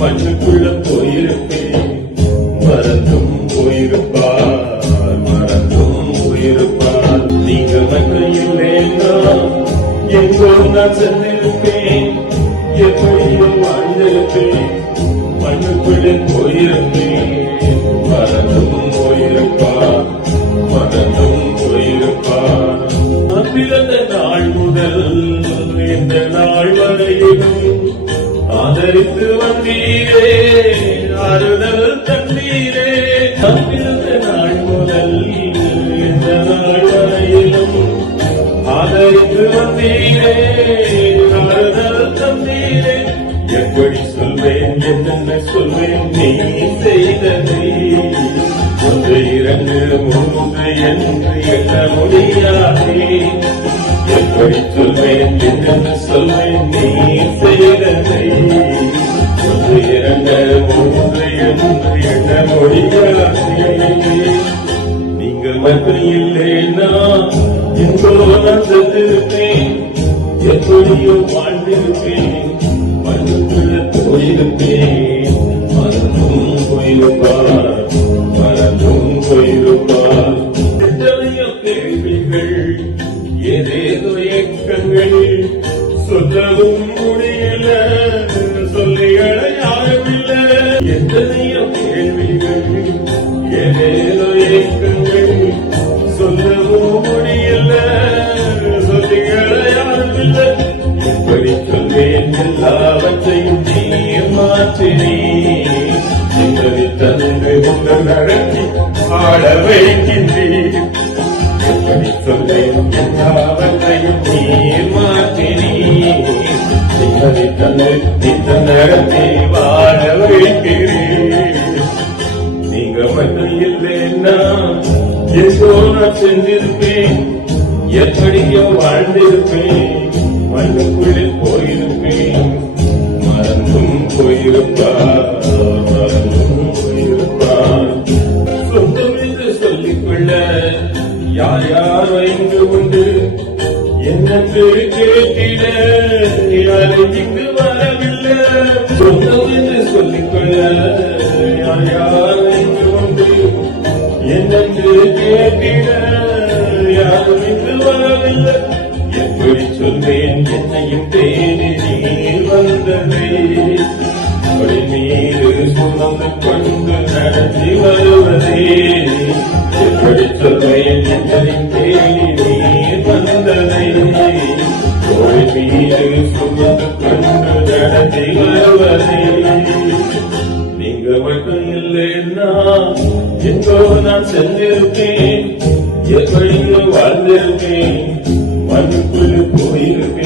மண்ணுக்குள்ள போயிருப்பேன். மறந்தும் போயிருப்பார். மறந்தும் போயிருப்பார். நீங்க மட்டும் இல்லைன்னா எங்கோ நான் சென்றிருப்பேன். எப்படியோ வாழ்ந்திருப்பேன். மண்ணுக்குள்ள போயிருப்பேன். மறந்தும் போயிருப்பார். மறந்தும் போயிருப்பார். பிறந்த நாள் முதல் ஆதரித்து வந்தீரே ஆறுதல் தண்ணீரே பிறந்த நாள் முதல் இந்த நாள் வரையிலும். ஆதரித்து வந்தீரே ஆறுதல் தந்தீரே. எப்படி சொல்வேன் என்னென்ன சொல்வேன் நீ செய்ததை. ஒன்று இரண்டு மூன்று என்று எண்ண முடியாதே. நான் சென்றிருப்பேன் எப்படியோ வாழ்ந்திருப்பேன். மண்ணுக்குள்ள போயிருப்பேன். மறந்தும் போயிருப்பார். மறந்தும் போயிருப்பார். எத்தனையோ கேள்விகள் ஏதேதோ ஏக்கங்கள் சொல்லவும் முடியல சொல்லிகளை யாரும் இல்லை எத்தனையோ எல்லாவற்றையும் நீர் மாற்றினே. என்பதை தந்து உங்கள் நடத்தி ஆட வைக்கின்றீர் எப்படி சொல்வேன்? எல்லாவற்றையும் நீர் மாற்றினே. என்பதை தந்து இந்த நடத்தி வாழ வைக்கிறீர் நீங்க மட்டும் இல்லைன்னா எங்கோ நான் சென்றிருப்பேன். எப்படியோ வாழ்ந்திருப்பேன். மண்ணுக்குள்ளே போய் சொல்லிக்கொள்ள யார் யாரோ இங்கு உண்டு என்னென்று கேட்டிட யாரும் இங்கு வரவில்லை சொந்தம் என்று சொல்லிக்கொள்ள யார் யாரோ இங்கு உண்டு கேட்டிட யாரும் இங்கு வரவில்லை எப்படி சொல்வேன் என்னையும் தேடி நீ வந்ததே நீரு சுமந்து கொண்டு நடத்தி வருவதே. எப்படி சொல்வேன் தேடி நீர் வந்ததே. ஒரு நீரு சுமந்து கொண்டு நடத்தி வருவதே. நீங்க மட்டும் இல்லைன்னா எங்கோ நான் சென்றிருப்பேன். எப்படியோ வாழ்ந்திருப்பேன். மண்ணுக்குள் போயிருப்பேன்.